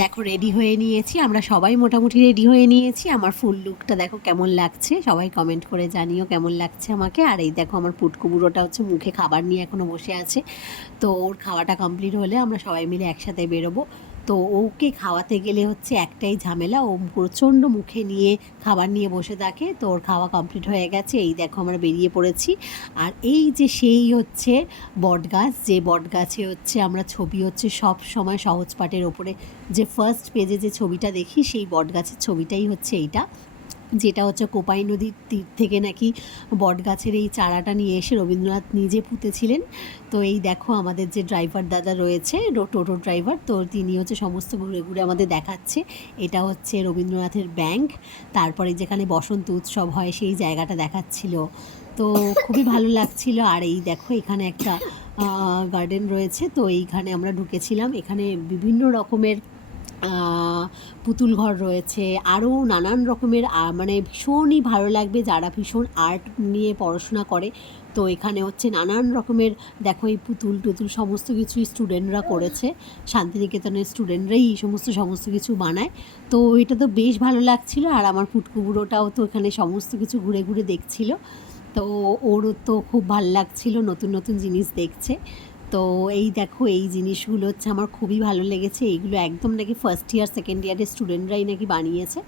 দেখো রেডি হয়ে নিয়েছি, আমরা সবাই মোটামুটি রেডি হয়ে নিয়েছি। আমার ফুল লুকটা দেখো কেমন লাগছে, সবাই কমেন্ট করে জানিও কেমন লাগছে আমাকে। আর এই দেখো আমার পুটকু বুড়োটা হচ্ছে মুখে খাবার নিয়ে এখনও বসে আছে। তো ওর খাওয়াটা কমপ্লিট হলে আমরা সবাই মিলে একসাথে বেরোবো। তো ওকে খাওয়াতে গেলে হচ্ছে একটাই ঝামেলা, ও প্রচণ্ড মুখে নিয়ে খাবার নিয়ে বসে থাকে। তো ওর খাওয়া কমপ্লিট হয়ে গেছে, এই দেখো আমরা বেরিয়ে পড়েছি। আর এই যে সেই হচ্ছে বটগাছ, যে বটগাছে হচ্ছে আমরা ছবি হচ্ছে সব সময় সহজ পাঠের ওপরে যে ফার্স্ট পেজে যে ছবিটা দেখি, সেই বটগাছের ছবিটাই হচ্ছে এইটা, যেটা হচ্ছে কোপাই নদীর তীর থেকে নাকি বটগাছের এই চারাটা নিয়ে এসে রবীন্দ্রনাথ নিজে পুঁতেছিলেন। তো এই দেখো আমাদের যে ড্রাইভার দাদা রয়েছে, টোটো ড্রাইভার, তো তিনি হচ্ছে সমস্ত ঘুরে ঘুরে আমাদের দেখাচ্ছে। এটা হচ্ছে রবীন্দ্রনাথের ব্যাংক, তারপরে যেখানে বসন্ত উৎসব হয় সেই জায়গাটা দেখাচ্ছিল। তো খুবই ভালো লাগছিল। আর এই দেখো এখানে একটা গার্ডেন রয়েছে, তো এইখানে আমরা ঢুকেছিলাম। এখানে বিভিন্ন রকমের পুতুল ঘর রয়েছে, আরও নানান রকমের, মানে ভীষণই ভালো লাগবে যারা ভীষণ আর্ট নিয়ে পড়াশোনা করে। তো এখানে হচ্ছে নানান রকমের, দেখো এই পুতুল টুতুল সমস্ত কিছুই স্টুডেন্টরা করেছে, শান্তিনিকেতনের স্টুডেন্টরাই এই সমস্ত কিছু বানায়। তো এটা তো বেশ ভালো লাগছিল। আর আমার পুটকু বুড়োটাও তো এখানে সমস্ত কিছু ঘুরে ঘুরে দেখছিল। তো ওরও তো খুব ভাল লাগছিল, নতুন নতুন জিনিস দেখছে। তো এই দেখো এই জিনিসগুলো হচ্ছে আমার খুবই ভালো লেগেছে। এইগুলো একদম নাকি ফার্স্ট ইয়ার সেকেন্ড ইয়ারের স্টুডেন্টরাই নাকি বানিয়েছে।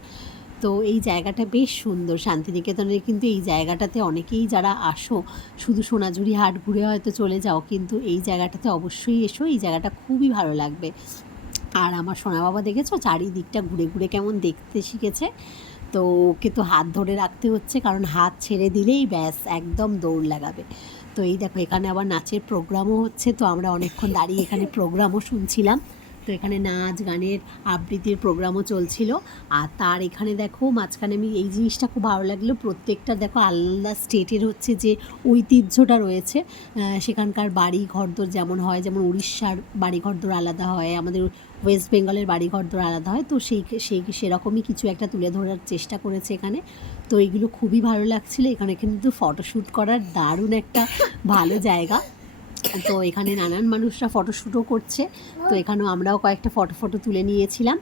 তো এই জায়গাটা বেশ সুন্দর শান্তিনিকেতনের, কিন্তু এই জায়গাটাতে অনেকেই যারা আসো শুধু সোনাঝুরি হাট ঘুরে হয়তো চলে যাও, কিন্তু এই জায়গাটাতে অবশ্যই এসো, এই জায়গাটা খুবই ভালো লাগবে। আর আমার সোনা বাবা দেখেছো চারিদিকটা ঘুরে ঘুরে কেমন দেখতে শিখেছে। তো ওকে তো হাত ধরে রাখতে হচ্ছে, কারণ হাত ছেড়ে দিলেই ব্যাস একদম দৌড় লাগাবে। তো এই দেখো এখানে আবার নাচের প্রোগ্রামও হচ্ছে, তো আমরা অনেকক্ষণ দাঁড়িয়ে এখানে প্রোগ্রামও শুনছিলাম। তো এখানে নাচ গানের আবৃত্তির প্রোগ্রামও চলছিল। আর তার এখানে দেখো মাঝখানে আমি এই জিনিসটা খুব ভালো লাগলো, প্রত্যেকটা দেখো আলাদা স্টেটের হচ্ছে যে ঐতিহ্যটা রয়েছে, সেখানকার বাড়ি ঘরদোর যেমন হয়, যেমন উড়িষ্যার বাড়ি ঘরদোর আলাদা হয়, আমাদের ওয়েস্ট বেঙ্গলের বাড়ি ঘরদোর আলাদা হয়। তো সেরকমই কিছু একটা তুলে ধরার চেষ্টা করেছে এখানে। তো এইগুলো খুবই ভালো লাগছিলো। এখানে কিন্তু ফটোশ্যুট করার দারুণ একটা ভালো জায়গা। তো এখানে নানান মানুষরা ফটোশ্যুটও করছে। তো এখানেও আমরাও কয়েকটা ফটো তুলে নিয়েছিলাম।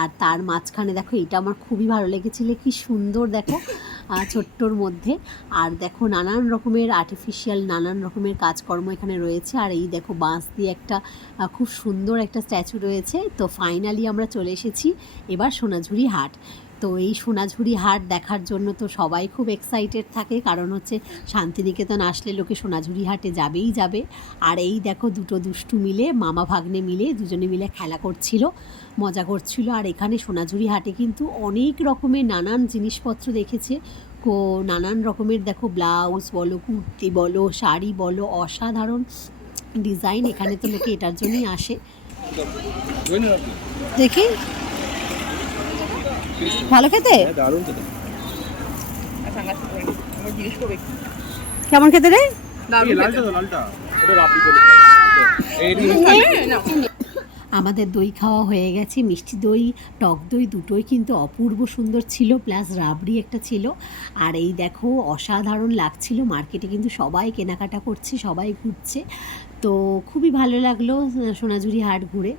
আর তার মাঝখানে দেখো এটা আমার খুবই ভালো লেগেছিলো, কি সুন্দর দেখো ছোট্টর মধ্যে। আর দেখো নানান রকমের আর্টিফিশিয়াল নানান রকমের কাজকর্ম এখানে রয়েছে। আর এই দেখো বাঁশ দিয়ে একটা খুব সুন্দর একটা স্ট্যাচু রয়েছে। তো ফাইনালি আমরা চলে এসেছি এবার সোনাঝুরি হাট। তো এই সোনাঝুরি হাট দেখার জন্য তো সবাই খুব এক্সাইটেড থাকে, কারণ হচ্ছে শান্তিনিকেতন আসলে লোকে সোনাঝুরি হাটে যাবেই যাবে। আর এই দেখো দুটো দুষ্টু মিলে, মামা ভাগ্নে মিলে দুজনে মিলে খেলা করছিল, মজা করছিল। আর এখানে সোনাঝুরি হাটে কিন্তু অনেক রকমের নানান জিনিসপত্র দেখেছে, নানান রকমের দেখো ব্লাউজ বলো, কুর্তি বলো, শাড়ি বলো, অসাধারণ ডিজাইন। এখানে তো লোকে এটার জন্যই আসে। দেখি ভালো খেতে, কেমন খেতে রে? আমাদের দই খাওয়া হয়ে গেছে, মিষ্টি দই টক দই দুটোই কিন্তু অপূর্ব সুন্দর ছিল, প্লাস রাবড়ি একটা ছিল। আর এই দেখো অসাধারণ লাগছিল, মার্কেটে কিন্তু সবাই কেনাকাটা করছে, সবাই ঘুরছে। তো খুবই ভালো লাগলো সোনাঝুরি হাট ঘুরে।